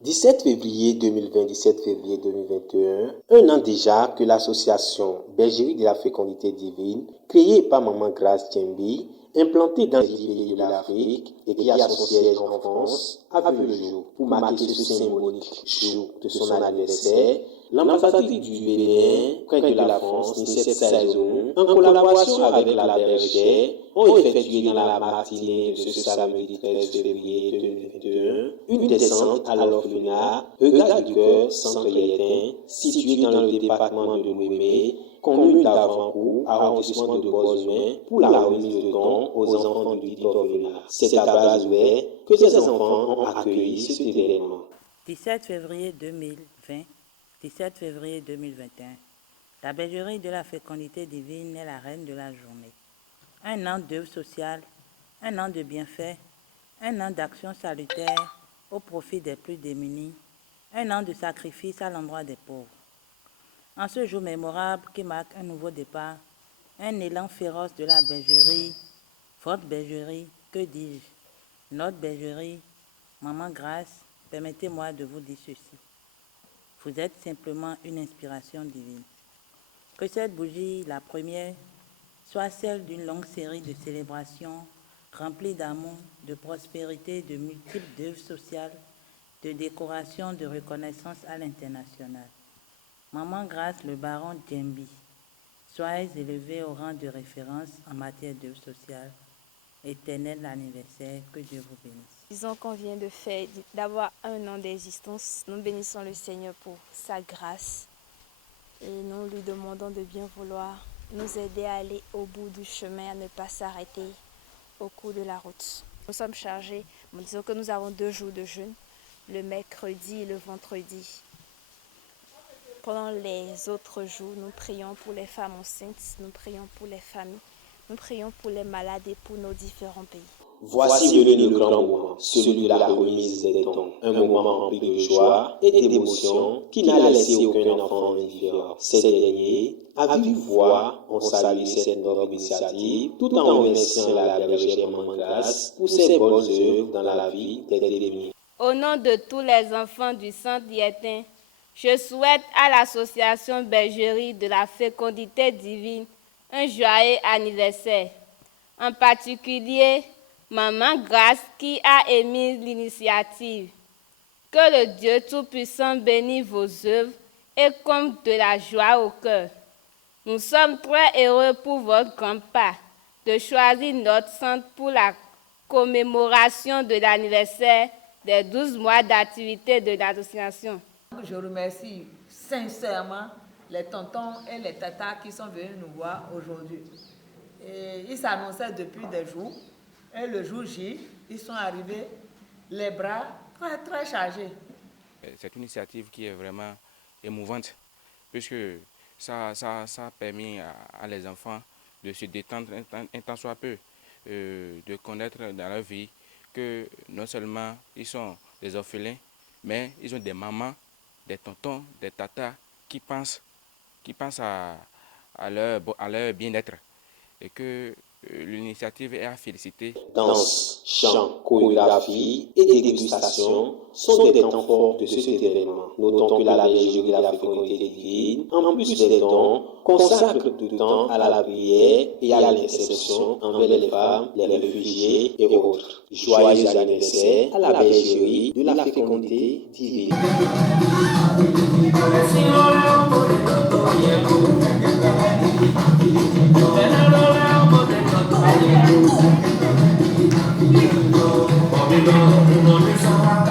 17 février 2020, 17 février 2021, un an déjà que l'association Bergerie de la fécondité divine, créée par Maman Grace Djembi, implantée dans les pays de l'Afrique et qui a son siège en France, a vu le jour. Pour marquer ce symbolique jour de son anniversaire, l'ambassadrice du Bénin, près de la France, Nicette Saïzonou, en collaboration avec la bergère, ont effectué dans la matinée de ce samedi 13 février 2021 une descente à l'orphelinat Regard du Cœur Centre Yétin, situé dans le département de Nouémé, commune d'Avancourt, arrondissement de Bozoin, pour la remise de dons aux enfants du dit orphelinat. C'est à base ouverte que ces enfants ont accueilli cet événement. 17 février 2020, 17 février 2021. La bergerie de la fécondité divine est la reine de la journée. Un an d'œuvre sociale, un an de bienfaits, un an d'action salutaire au profit des plus démunis, un an de sacrifice à l'endroit des pauvres. En ce jour mémorable qui marque un nouveau départ, un élan féroce de la bergerie, votre bergerie, que dis-je, notre bergerie, Maman Grace, permettez-moi de vous dire ceci. Vous êtes simplement une inspiration divine. Que cette bougie, la première, soit celle d'une longue série de célébrations remplies d'amour, de prospérité, de multiples d'œuvres sociales, de décoration, de reconnaissance à l'international. Maman Grace, le baron Djembi, soyez élevé au rang de référence en matière d'œuvres sociales. Éternel anniversaire, que Dieu vous bénisse. Disons qu'on vient d'avoir un an d'existence. Nous bénissons le Seigneur pour sa grâce et nous lui demandons de bien vouloir nous aider à aller au bout du chemin, à ne pas s'arrêter au cours de la route. Nous sommes chargés, disons que nous avons 2 jours de jeûne, le mercredi et le vendredi. Pendant les autres jours, nous prions pour les femmes enceintes, nous prions pour les familles, nous prions pour les malades et pour nos différents pays. Voici le grand moment, celui de la remise des dons, un moment rempli de joie et d'émotion qui n'a laissé aucun enfant indifférent. Ces derniers, à vive voix, ont salué cette noble initiative, tout en remerciant la bergère Maman Grace pour ses bonnes œuvres dans la vie des démunis. Au nom de tous les enfants du Centre Yétin, je souhaite à l'association Bergerie de la fécondité divine un joyeux anniversaire. En particulier, Maman Grace qui a émis l'initiative. Que le Dieu Tout-Puissant bénisse vos œuvres et comble de la joie au cœur. Nous sommes très heureux pour votre grand pas de choisir notre centre pour la commémoration de l'anniversaire des 12 mois d'activité de l'association. Je remercie sincèrement les tontons et les tatas qui sont venus nous voir aujourd'hui. Ils s'annonçaient depuis des jours. Et le jour J, ils sont arrivés, les bras très, très chargés. C'est une initiative qui est vraiment émouvante, puisque ça a permis à les enfants de se détendre un tant soit peu, de connaître dans leur vie que non seulement ils sont des orphelins, mais ils ont des mamans, des tontons, des tatas qui pensent à leur bien-être. Et que l'initiative est à féliciter. Danse, chant, chorégraphie et dégustation sont des temps forts de cet événement. Notons que la bergerie de la fécondité divine, en plus des dons, consacre du temps à la prière et à l'intercession envers les femmes, les réfugiés et autres. Joyeux anniversaire à la bergerie de la fécondité divine. Thank you.